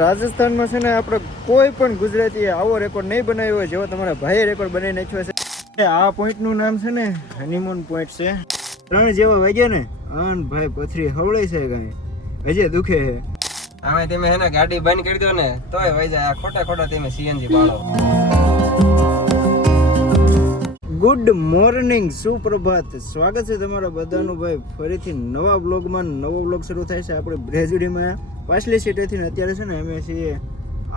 રાજસ્થાનમાં છે ને આપણે કોઈ પણ ગુજરાતી આવો રેકોર્ડ નહીં બનાવ્યો હોય જેવો તમારા ભાઈએ રેકોર્ડ બનાવી નાખ્યો છે. આ પોઈન્ટનું નામ છે ને હનીમૂન પોઈન્ટ છે. 3 જેવા વાગ્યા ને અન ભાઈ પથરી હવળે છે કાંઈ હજી દુખે છે. અમે તમે હે ને ગાડી બંધ કરી દો ને તોય વઈ જાય. ખોટા ખોટા તમે સીએનજી બાળો. ગુડ મોર્નિંગ, સુપ્રભાત. સ્વાગત છે તમારા બધાનું ભાઈ ફરીથી નવા બ્લોગમાં. નવો બ્લોગ શરૂ થાય છે આપણે બ્રેઝુડીમાં પાછલી સિટીથી ને અત્યારે છે ને અમે છીએ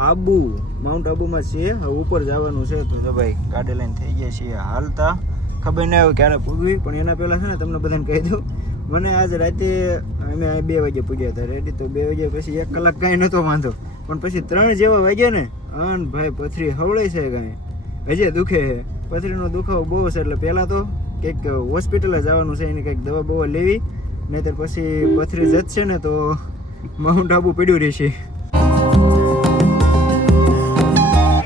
આબુ, માઉન્ટ આબુમાં છીએ. હવે ઉપર જવાનું છે તો ભાઈ ગાડી લઈને થઈ ગયા છીએ હાલતા. ખબર નહીં આવે ક્યારે પૂગવી, પણ એના પહેલાં છે ને તમને બધાને કહી દઉં, મને આજ રાતે અમે 2 વાગે પૂગ્યા હતા રેડી. તો 2 વાગ્યા પછી 1 કલાક કાંઈ નહોતો વાંધો, પણ પછી 3 જેવા વાગ્યા ને અન ભાઈ પથરી હવળે છે કાંઈ હજી દુખે છે. પથરીનો દુખાવો બહુ છે એટલે પહેલાં તો કંઈક હોસ્પિટલે જવાનું છે, એની કંઈક દવા બવા લેવી, નહીંતર પછી પથરી જશે ને તો માઉન્ટ આબુ પડ્યું રહેશે.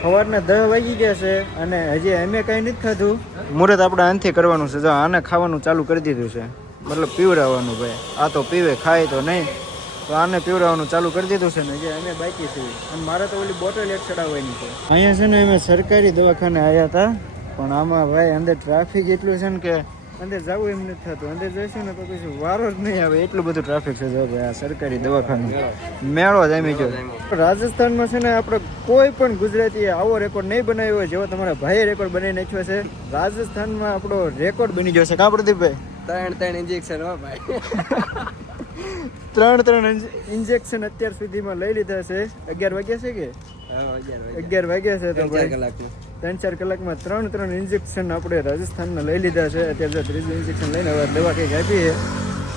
સવારના 10 વાગી ગયા છે અને હજી અમે કાંઈ નથી ખાધું. મુહૂર્ત આપણે આનથી કરવાનું છે. જો આને ખાવાનું ચાલુ કરી દીધું છે, મતલબ પીવડાવવાનું. ભાઈ આ તો પીવે, ખાય તો નહીં, તો આને પીવડાવવાનું ચાલુ કરી દીધું છે ને જે અમે બાકી છીએ. અને મારે તો ઓલી બોટલ એક ચડાવવાની છે. અહીંયા છે ને અમે સરકારી દવાખાને આવ્યા હતા, પણ આમાં ભાઈ અંદર ટ્રાફિક એટલું છે ને કે અંદર જવું એમ નથી થતું. અંદર જઈશું ને તો પછી વારો જ નહીં આવે, એટલું બધું ટ્રાફિક છે. જો ભાઈ આ સરકારી દવાખાનું મેળો જામી ગયો. રાજસ્થાનમાં છે ને આપણે કોઈ પણ ગુજરાતીએ આવો રેકોર્ડ નહીં બનાવ્યો હોય જેવો તમારા ભાઈએ રેકોર્ડ બનાવી નાખ્યો છે. રાજસ્થાનમાં આપણો રેકોર્ડ બની ગયો છે. કા પ્રદીપભાઈ? 3 ઇન્જેક્શન હો ભાઈ. 3 ઇન્જેક્શન અત્યાર સુધીમાં લઈ લીધા છે. 11 વાગ્યા છે કે 11 વાગ્યા છે તો 3-4 કલાકમાં 3 ઇન્જેક્શન આપણે રાજસ્થાનમાં લઈ લીધા છે. અત્યારે 3રું ઇન્જેક્શન લઈને હવે દવા કંઈક આપી છે.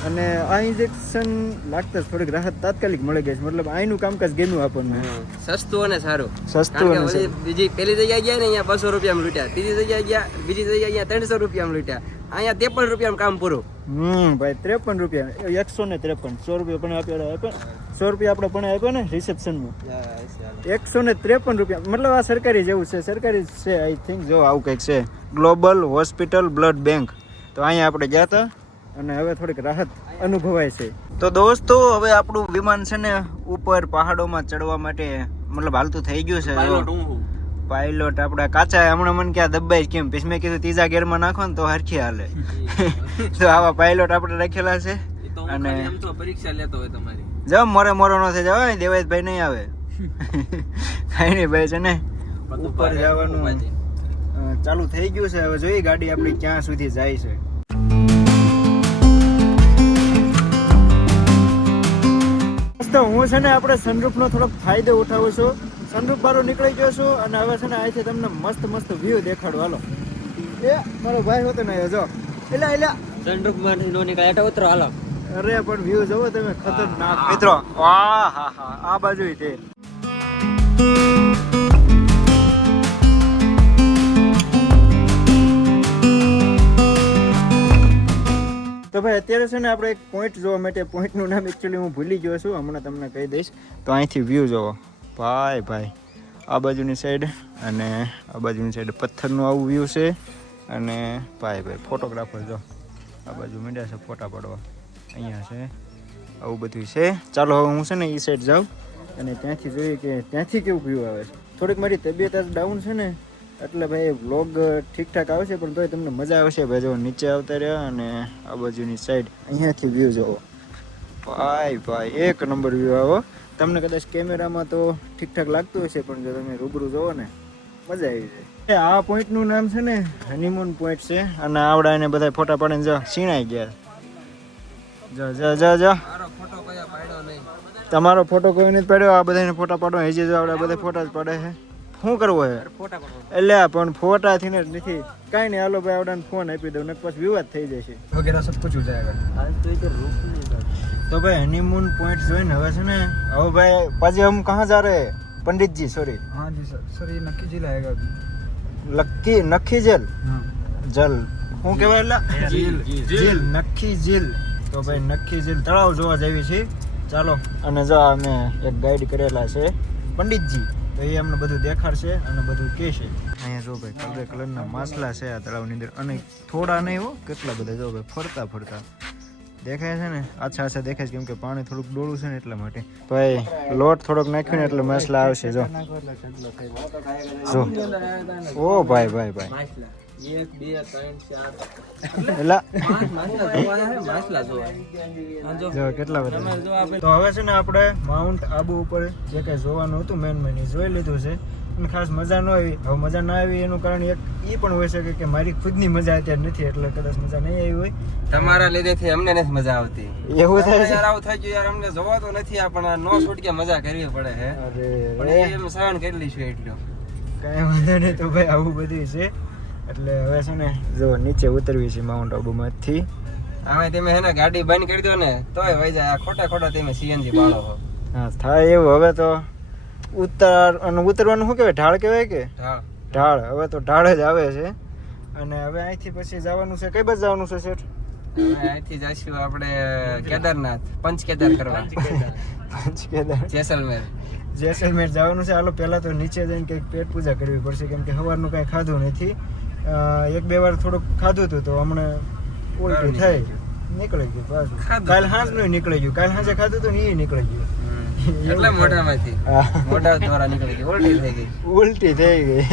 અને આ ઇન્જેક્શન લાગતા જ થોડીક રાહત તાત્કાલિક મળી ગઈ છે. મતલબ અહીંનું કામકાજ ગમ્યું આપણને. સસ્તું અને સારું. સસ્તું અને બીજી પેલી જગ્યાએ ગયા ને અહીંયા 200 રૂપિયામાં લૂટ્યા, ત્રીજી જગ્યાએ ગયા, બીજી જગ્યાએ ગયા 300 રૂપિયામાં લૂટ્યા, અહીંયા 53 રૂપિયામાં કામ પૂરું. ભાઈ 53 રૂપિયા, 153. 100 રૂપિયા પણ આપ્યા, 100 રૂપિયા આપણે પણ આપ્યા ને રિસેપ્શનમાં. 153 રૂપિયા, મતલબ આ સરકારી જેવું છે. સરકારી છે આઈ થિંક. જો આવું કંઈક છે, ગ્લોબલ હોસ્પિટલ બ્લડ બેંક. તો અહીંયા આપણે ગયા હતા અને હવે થોડીક રાહત અનુભવાય છે. તો દોસ્તો હવે આપણું વિમાન છે ને ઉપર પહાડોમાં ચડવા માટે મતલબ હાલતું થઈ ગયું છે. પાયલોટ આપડા કાચા હમણાં મને ક્યાં દબાઈ કેમ, પછી મેં કીધું 3જા ગેરમાં નાખો ને તો હરખી હાલે. તો આવા પાયલોટ આપણે રાખેલા છે. અને પરીક્ષા લેતો હોય તમારી. જાવ મોરે મોરો ન થઈ જાવ, દેવાયતભાઈ નહીં આવે. કાંઈ નહીં ભાઈ, છે ને ઉપર જવાનું ચાલુ થઈ ગયું છે. હવે જોઈએ ગાડી આપણી ક્યાં સુધી જાય છે. તો હું છે ને આપણે સનરૂફનો થોડોક ફાયદો ઉઠાવું છું. સનરૂફ બારો નીકળી ગયો છું અને હવે છે ને અહીંથી તમને મસ્ત મસ્ત વ્યૂ દેખાડો. હાલો, એ મારો ભાઈ હોતો ને જો એલા સનરૂફ માં નો નીકળે તો ઉતરો હાલો. અરે પણ વ્યૂ જોવો તમે, ખતરનાક મિત્રો. વાહ હા હા, આ બાજુ તે તો ભાઈ અત્યારે છે ને આપણે એક પોઈન્ટ જોવા માટે, પોઈન્ટનું નામ એકચ્યુઅલી હું ભૂલી ગયો છું, હમણાં તમને કહી દઈશ. તો અહીંથી વ્યૂ જોવો ભાઈ, આ બાજુની સાઈડ અને આ બાજુની સાઈડ પથ્થરનું આવું વ્યૂ છે. અને ભાઈ ફોટોગ્રાફર જો આ બાજુ માંડ્યા છે ફોટા પાડવા. અહીંયા છે આવું બધું છે. ચાલો હવે હું છે ને એ સાઈડ જાઉં અને ત્યાંથી જોઈએ કે ત્યાંથી કેવું વ્યૂ આવે છે. થોડીક મારી તબિયત આજ ડાઉન છે ને એટલે ભાઈ વ્લોગ ઠીકઠાક આવશે, પણ તોય તમને મજા આવશે. ભાઈ જો નીચે આવતા રહ્યા અને આ બાજુની સાઈડ અહીંયાથી વ્યૂ જોવો ભાઈ, એક નંબર વ્યૂ આવો. તમને કદાચ કેમેરામાં તો ઠીકઠાક લાગતું હશે, પણ જો તમે રૂબરૂ જોવો ને મજા આવી જાય. આ પોઈન્ટનું નામ છે ને હનીમૂન પોઈન્ટ છે. અને આવડા એને બધા ફોટા પાડીને જો સીણાઈ ગયા. જો તમારો ફોટો કોઈ નથી પાડ્યો, આ બધાને ફોટા પાડવા હજી જો આવડા બધા ફોટા જ પાડે છે. શું કરવો હે એટલે પણ ફોટાથી ને નથી કાંઈ નહીં. હાલો ભાઈ આવડાને ફોન આપી દઉં ને પછી વિવાદ થઈ જશે વગેરે સબ કુછ હો જાયેગા. તો ભાઈ હનીમૂન પોઈન્ટ જોઈને હવે છે ને હવે ભાઈ પાછી હમ કહા જા રહે पंडित जी? सॉरी हाँ जी सर ये नक्की झील आएगा अभी. नक्की जेल जल શું કહેવાય झील नक्की झील. તો ભાઈ નક્કી ઝીલ તળાવ જોવા જેવી છે. ચાલો, અને જો અમે એક ગાઈડ કરેલા છે પંડિતજી, તો એ અમને બધું દેખાડશે અને બધું કહેશે. અહીંયા જો ભાઈ કલરના માછલા છે આ તળાવની અંદર, અને થોડા નહીં હો, કેટલા બધા જો ભાઈ ફરતા દેખાય છે ને આછા આછા દેખાય છે કેમ કે પાણી થોડુંક ડોળું છે ને એટલા માટે ભાઈ લોટ થોડોક નાખ્યો ને એટલે મસલા આવશે જો ઓ ભાઈ ભાઈ ભાઈ 1 2 3 એલા 5 માછલા જો કેટલા બધા તો હવે છે ને આપણે માઉન્ટ આબુ ઉપર જે કઈ જોવાનું હતું મેન જોઈ લીધું છે અને ખાસ મજા ન આવી. હવે મજા ના આવી એનું કારણ એક એ પણ હોઈ શકે કે મારી ખુદની મજા અત્યારે નથી એટલે કદાચ મજા નહીં આવી હોય. તમારા લીધેથી અમને નથી મજા આવતી. એવું થાય છે યાર આવું થઈ ગયું યાર અમને જોવાતો નથી આપણા નો છૂટકે મજા કરવી પડે હે. અરે એમ સહન કરી લઈશું એટલું. કાંઈ વાંધો નહીં તો ભાઈ આવું બધું છે એટલે હવે છે ને જો નીચે ઉતરવી છે માઉન્ટ આબુમાંથી. હવે તમે હે ને ગાડી બંધ કરી દો ને તોય વઈ જાય. ખોટા ખોટા તમે સીએનજી બાળો છો. હા થાય એવું. હવે તો ઉતરવાનું શું કહેવાય ઢાળ કહેવાય કે ઢાળ. હવે તો ઢાળ જ આવે છે અને હવે અહીંથી પછી જવાનું છે કઈ બાજુ જવાનું છે શેઠ? હવે અહીંથી જઈશું આપણે કેદારનાથ પંચ કેદાર કરવા. પંચકેદાર જેસલમેર જવાનું છે. હાલો પહેલા તો નીચે જઈને કંઈક પેટ પૂજા કરવી પડશે કેમ કે સવારનું કાંઈ ખાધું નથી. 1-2 વાર થોડુંક ખાધું હતું તો હમણાં ઉલટી થઈ નીકળી ગયું પાછું. કાલ સાંજનું નીકળી ગયું. કાલ સાંજે ખાધું હતું ને એ નીકળી ગયું. એટલે મોઢામાંથી મોઢા દ્વારા નીકળી ગઈ. ઉલટી થઈ ગઈ.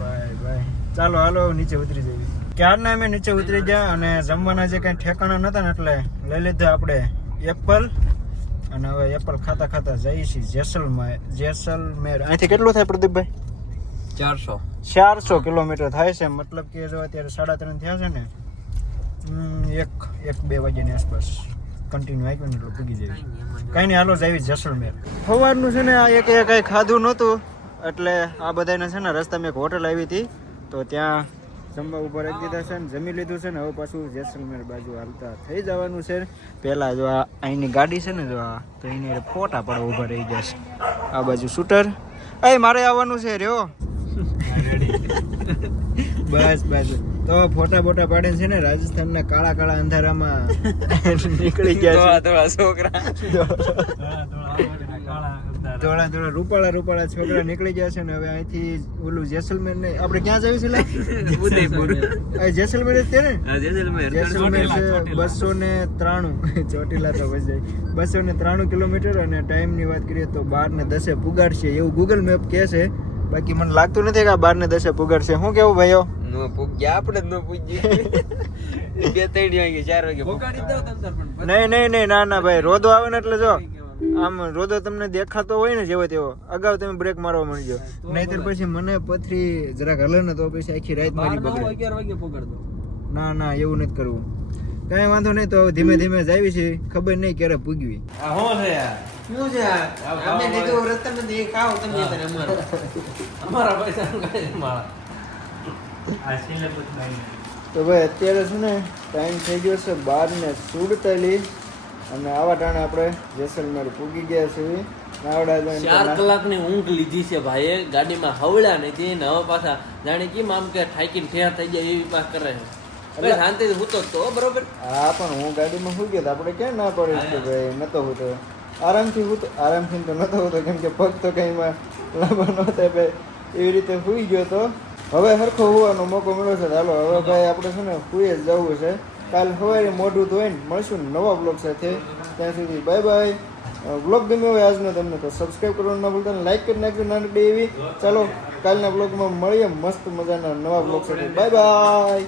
ભાઈ ચાલો હાલો નીચે ઉતરી જઈએ. ક્યારના અમે નીચે ઉતરી ગયા અને જમવાના જે કઈ ઠેકાણા નતા ને એટલે લઈ લીધા આપણે એપલ અને હવે એપલ ખાતા ખાતા જઈએ છીએ જેસલમેર. અહીંથી કેટલું થાય પ્રદીપભાઈ? 400 કિલોમીટર થાય છે. મતલબ કે જો અત્યારે 3:30 થયા છે ને 1-2 વાગ્યાની આસપાસ કન્ટિન્યુ આવ્યું ને એટલે પૂગી જાય. કઈ નહીં હાલો જઈએ જેસલમેર. સવારનું છે ને આ એક કઈ ખાધું નહોતું એટલે આ બધાને છે ને રસ્તામાં એક હોટલ આવી હતી તો ત્યાં જમવા ઉભા રાખી દીધા છે ને જમી લીધું છે ને હવે પાછું જેસલમેર બાજુ હાલતા થઈ જવાનું છે. પહેલા જો આ અહીંની ગાડી છે ને જો આ તો એને ફોટા પડવા ઉભા રહી ગયા છે. આ બાજુ શૂટર મારે આવવાનું છે રહ્યો બસ તો ફોટા બોટા પાડીને છે ને રાજસ્થાનના કાળા કાળા અંધારામાં નીકળી ગયા છે. છોકરા થોડા રૂપાળા છોકરા નીકળી ગયા છે ને હવે અહીંથી ઓલું જેસલમેર ને આપણે ક્યાં જવું છે ઉદયપુર. જેસલમેર જ છે ને? જેસલમેર છે 293 ચોટીલા તો બસ જાય 293 કિલોમીટર અને ટાઈમની વાત કરીએ તો 12:10 પુગાડશે એવું ગૂગલ મેપ કહે છે. બાકી મને લાગતું નથી કે 12:10 પુગાડશે. શું કેવું ભાઈઓ? નો પૂગ્યા આપણે ન પૂગ્યા 2-3 વાગે 4 વાગે પોકાડી દો તમતાર. પણ નહીં ના ભાઈ રોદો આવે ને એટલે જો આમ રોદો તમને દેખાતો હોય ને જેવો તેવો અગાઉ તમે બ્રેક મારવા માંડજો નહીતર પછી મને પથરી જરાક હલે ને તો પછી આખી રાત મારી બગડે. 11 વાગે પોકાડ દો. ના એવું નથી કરવું. કઈ વાંધો નહીં તો ધીમે ધીમે જ આવી છે. ખબર નહીં ક્યારે પૂગવી. આ હો છે યાર શું છે અમે કીધું રસ્તામાં દે ખાઓ તમે તને અમારા પૈસા કાઈ માળા. તો ભાઈ અત્યારે છે ને ટાઈમ થઈ ગયો છે 12:47 અને આવા ટાણે આપણે જેસલમેર પૂગી ગયા છીએ. 4 કલાકની ઊંઘ લીધી છે ભાઈએ. ગાડીમાં હવળ્યા નથી ને હવે પાછા જાણે કેમ આમ કે ઠાકીને ઠેર થઈ જાય એવી પાસ કરે છે. એટલે શાંતિથી સૂતો તો બરોબર. હા પણ હું ગાડીમાં સુઈ ગયો આપણે ક્યાં ના પડીશ કે ભાઈ નતો હોતો આરામથી તો નતો હોતો કેમ કે પગ તો કઈમાં લાંબા નહોતા ભાઈ એવી રીતે સુઈ ગયો તો હવે સરખો હોવાનો મોકો મળ્યો છે. હાલો હવે ભાઈ આપણે છે ને સુઈ જ જવું છે. કાલ સવારે મોઢું ધોઈને મળશું નવા બ્લોગ સાથે. ત્યાં સુધી બાય. બ્લોગ ગમ્યો હોય આજનો તમને તો સબસ્ક્રાઈબ કરવાનું ના ભૂલતા, લાઈક કરી નાખજો નાનકડી એવી. ચાલો કાલના બ્લોગમાં મળીએ મસ્ત મજાના નવા બ્લોગ સાથે. બાય.